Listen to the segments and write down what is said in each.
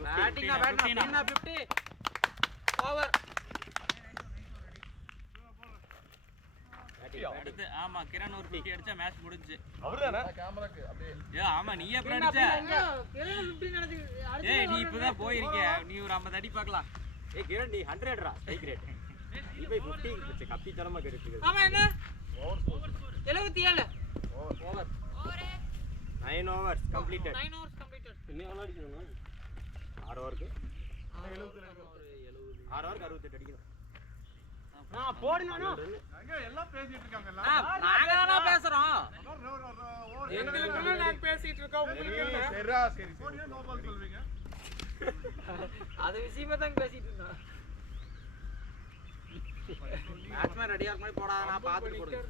பேட்டிங்கா 50 over அடுத்து ஆமா கிரண் ஒரு 50 அடிச்சா மேட்ச் முடிஞ்சு. அவர்தானே கேமராக்கு அப்படியே. ஆமா நீயே அடிச்ச. கிரண் 50 அடிச்சு. ஏய் நீ இப்பதான் போயிருக்க. நீ ஒரு 50 அடி பார்க்கலாம். கிரண் நீ 100 ஸ்ட்ரைக் ரேட். நீ போய் 50 வச்சு கப்பி தரமா கேட்டிருக்க. ஆமா என்ன? Over 77. Over 9 overs completed. 9 hours completed. இன்னும் எவ்வளவு அடிக்கணும்? 6 ஓவருக்கு 6 ஓவருக்கு 68 அடிக்கணும். போடுனானோ அங்க எல்லாம் பேசிட்டு இருக்காங்க நாங்க தான பேசுறோம். எங்களுக்குள்ள நாங்க பேசிட்டு இருக்கோம் உங்களுக்கு என்ன? சரி போடியா நோ பால் சொல்வீங்க. அது விஷயமா தான் பேசிட்டு இருந்தோம். பேட்ஸ்மேன் ரெடியா இருக்க மாதிரி போடாத நான் பாத்துட்டு போடுறேன்.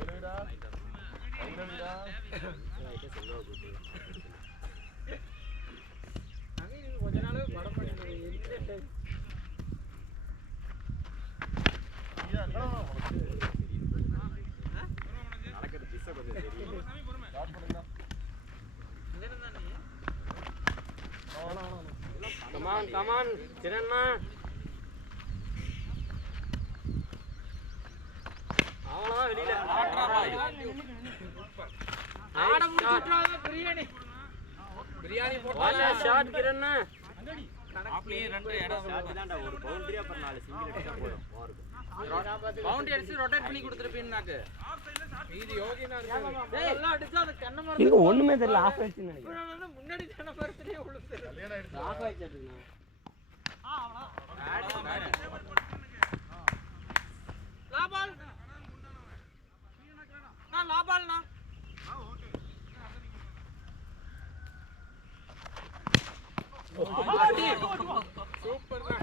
ஏலடா ஐரவிடா ரைட்டே செல்வா போட்டு கொஞ்ச நாள் படம் பண்ணிட்டு நடக்குது பிஸ்ஸ கொஞ்சம் தெரியும். ஸ்டார்ட் பண்ணுங்க. கமான் கிரண்மா அவ்வளவுதான் வெளியில ஆட முடிச்சிட்டாங்க பிரியாணி போட்டா ஷாட் கிரண்மா அப்படியே ரெண்டு இடம் ஷாட் தான்டா ஒரு பவுண்டரி அப்புறம் 4 சிங்கிள் அடிச்சா போதும் ஓவருக்கு. பவுண்டரி அடிச்சு ரொட்டேட் பண்ணி கொடுத்துருப்பீங்கனாக்கு இது யோகினா இருக்கு. டேய் எல்லாம் அடிச்சா அது கண்ண மரத்துல இங்க ஒண்ணுமே தெரியல ஆஃப் ஆயிடுச்சு நினைக்கிறேன். முன்னாடி தான பர்த்டே உளுது கல்யாணம் ஆயிடுச்சு. ஆஃப் ஆயிடுச்சு. லாபால் நான் லாபால்னா சூப்பர் தான்.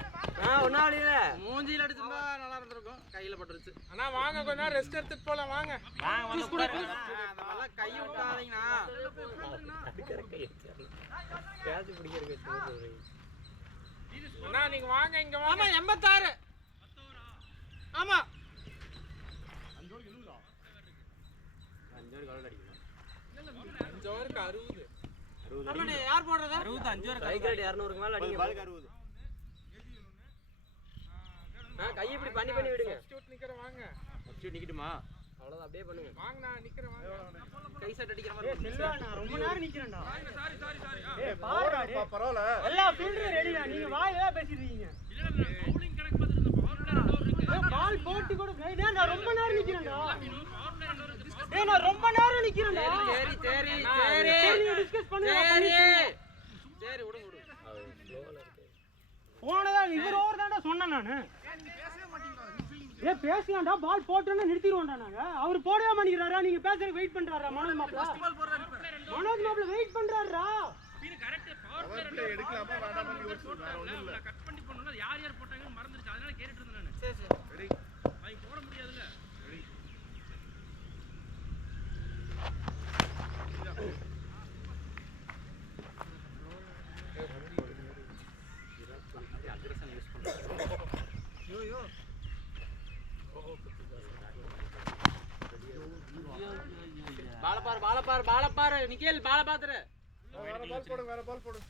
ஒண்ணாலில மூஞ்சில அடிச்சிருந்தா நல்லா இருந்திருக்கும். கையில பட்டுருச்சு. அண்ணா வாங்க கொஞ்ச நேரம் ரெஸ்ட் எடுத்துட்டு போலாம் வாங்க. அதெல்லாம் கை விட்டாதீங்கண்ணா. கேட்ச் பிடிக்கிறதுக்கு சொல்றீங்க. அண்ணா நீங்க வாங்க இங்க ஆமா வாங்க. 86. ஆமா 5 ஓவருக்கு 70 அடிக்கணும். 5 ஓவருக்கு 60. ஆமாண்ணே யார் போடுறது? 65 வரை ஸ்ட்ரைக் ரேட் 200க்கு மேல அடிங்க. பாலுக்கு 60. கை இப்படி பண்ணி விடுங்க. சப்ஸ்டிட்யூட் நிக்கற வாங்க. சப்ஸ்டிட்யூட் நிக்கட்டுமா? அவ்வளவுதான் அப்படியே பண்ணுங்க. வாங்க நான் நிக்கறேன் வாங்க. கை செட் அடிக்கிற மாதிரி. செல்வா நான் ரொம்ப நேரம் நிக்கிறேன்டா. சாரி. ஏய் பாருடா பரவால. எல்லா ஃபீல்டரும் ரெடிடா. நீங்க வாய் ஏன் பேசிட்டு இருக்கீங்க? இல்ல பவுலிங் கணக்கு பார்த்துட்டு பவர் பிளே 2 இருக்கு. பால் போட்டு கூட டேய் நான் ரொம்ப நேரம் நிக்கிறேன்டா. டேய் நான் ரொம்ப நேரம் நிக்கிறேன்டா. சரி நீ டிஸ்கஸ் பண்ணுங்க. சரி விடுங்க. போனதா இவர் ஓவர் தான்டா சொன்னேன் நானு. ஏய் பேசலாம்டா பால் போட்டோன்னு நிறுத்திடுவோம்டா நாங்க. அவர் போடவே மாட்டேங்கிறாரா? நீங்க பேசுறதுக்கு வெயிட் பண்றாரா மனோஜ் மாப்ள? மனோஜ் மாப்ள வெயிட் பண்றாரா? கரெக்ட் பவர் பிளே எடுக்கலாமா வேண்டாமா யோசிச்சு வேற ஒண்ணும் இல்ல. கட் பண்ணி பண்ணனும். யார் யார் போட்டாங்கன்னு மறந்துருச்சு. அதனால கேட்டிட்டு இருந்தேன் நானு. சரி ரெடி. பை போட முடியாதுல. ரெடி. அக்ரஷன் யூஸ் பண்ணுங்க. யோ பால பாரு நிக்கேல் பால பாத்துற. வேற பால் போடு.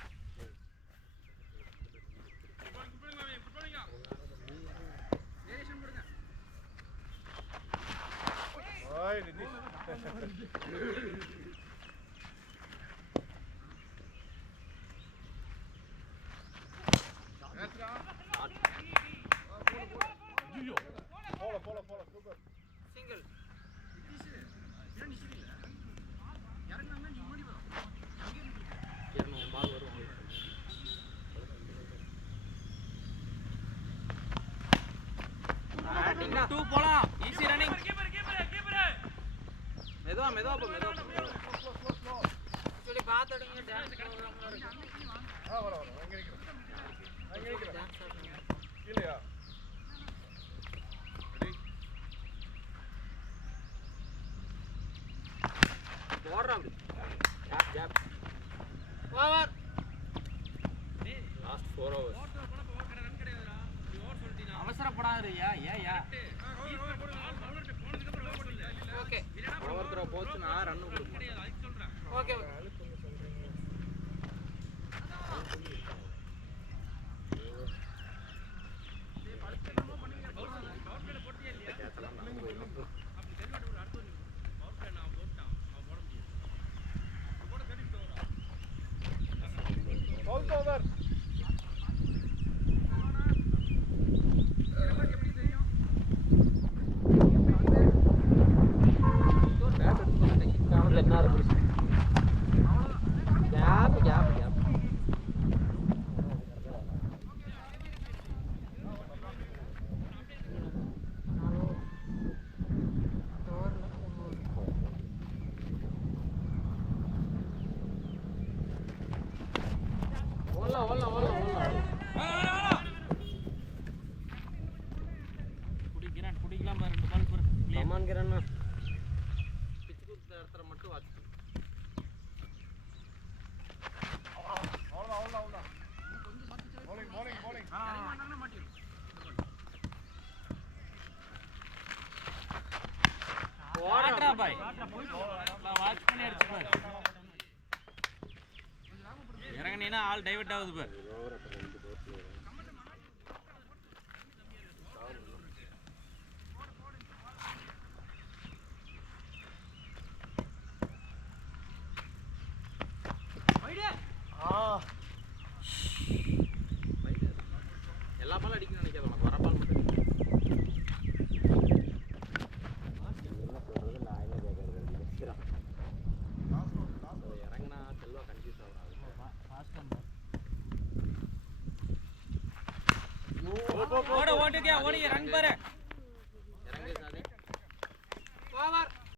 ஓய் நிதிஷ். போல சூப்பர். சிங்கிள். பால் வரும். பேட்டிங் 2 போலாம். Easy running. மெதுவா சொல்லி பாத்துடுங்க. டான்ஸ் வர அங்க நிக்கிறேன். இல்லையா? ரெடி. போடுறான். Gap over. Last 4 hours. அவசரப்படாதயா. ஏயா ஓகே ஓவர் த்ரோ போச்சுனா ரன் கொடுக்கும் கிடையாது அதுக்கு சொல்றேன் ஓகே All over. குடிக்கலாம் பாரு 2 பால் பாரு கமான் கிரண் பிச்சு குடுத்த இடத்துல மட்டும் வாட்ச் Bowling. வாட்ரா பாய் வாட்ச் பண்ணி அடிச்சு பாரு இறங்குனீனா ஆல் டைவர்ட் ஆகுது பாரு எல்லா பாலும் அடிக்கணும்னு நினைக்காத உனக்கு வர பால் மட்டும் இறங்கினா செல்வா கன்ஃபியூஸ் ஆகும் ஓடிக்க ரன் பாரு